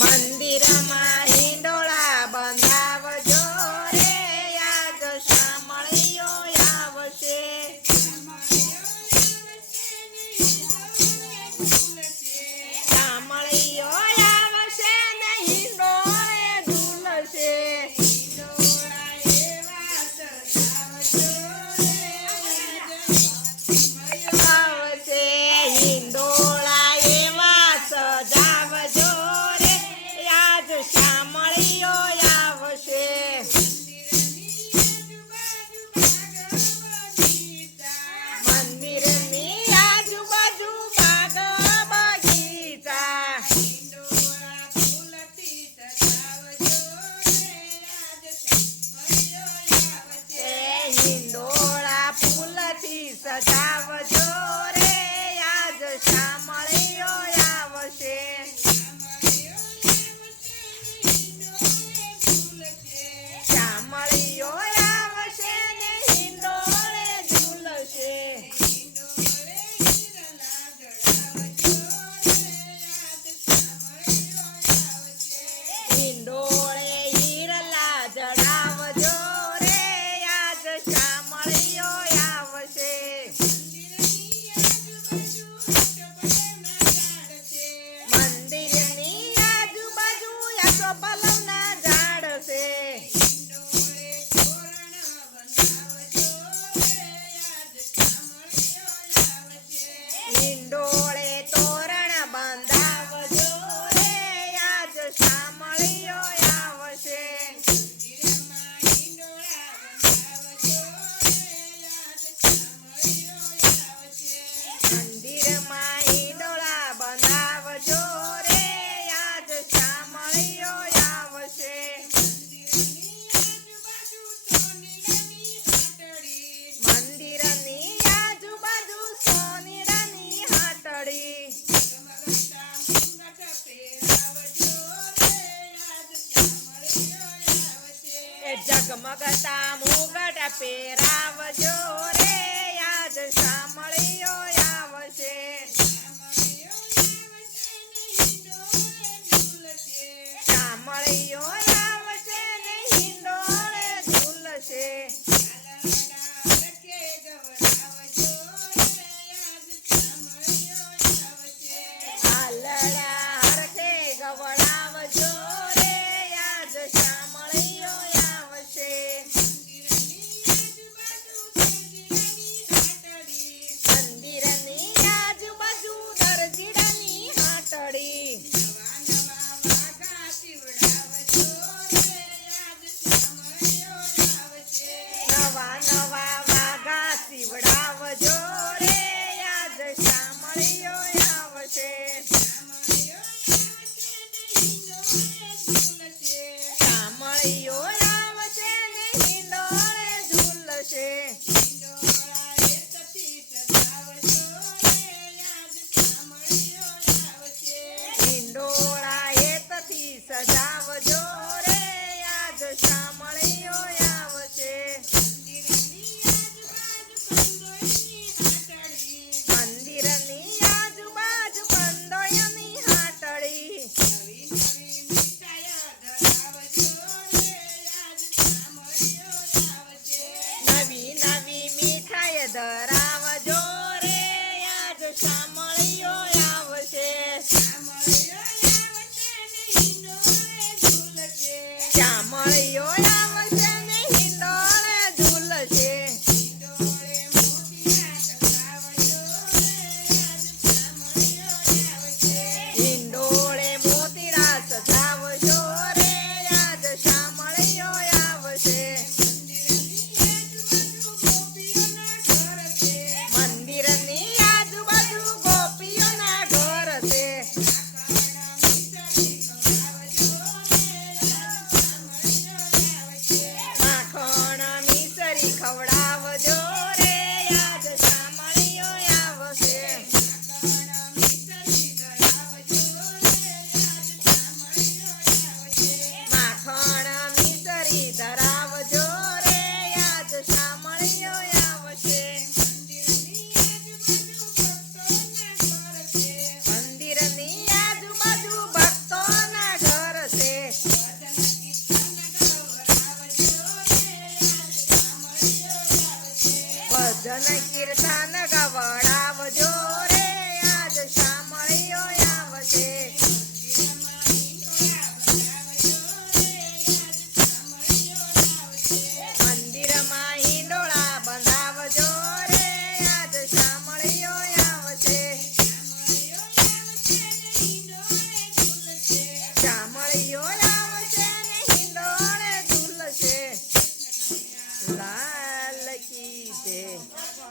મંદિરમાં હિંડોળા બંધાવજો રે આજ શામળિયો આવશે. શામળિયો આવશે ને હિંડોળે ઝૂલશે. આવશે હિંડોળા એવા સજાવજો રે આજ શામળિયો આવશે. મંદિરની આજુબાજુ બાગ બગીચા. હિંડોળા ફૂલથી સજાવજો રે આજ શામળિયો આવશે. શામળિયો આવશે ને હિંડોળે ઝૂલશે. હિંડોળે હીરલા જડાવજો રે આજ શામળિયો આવશે. મંદિરની આજુબાજુ આસોપાલવના ઝાડ છે. હિંડોળે તોરણ બંધાવજો રે આજ શામળિયો આવશે. મંદિરમાં હિંડોળા બંધાવજો રે આજ શામળિયો આવશે. મંદિરની આજુબાજુ સોનીડાની હાટડી. જગમગતા મુગટ પહેરાવજો રે આજ શામળિયો આવશે. શામળિયો આવશે ને હિંડોળે ઝૂલશે. આલડા હરખે ગવડાવજો રે આજ શામળિયો આવશે. ભજન કીર્તન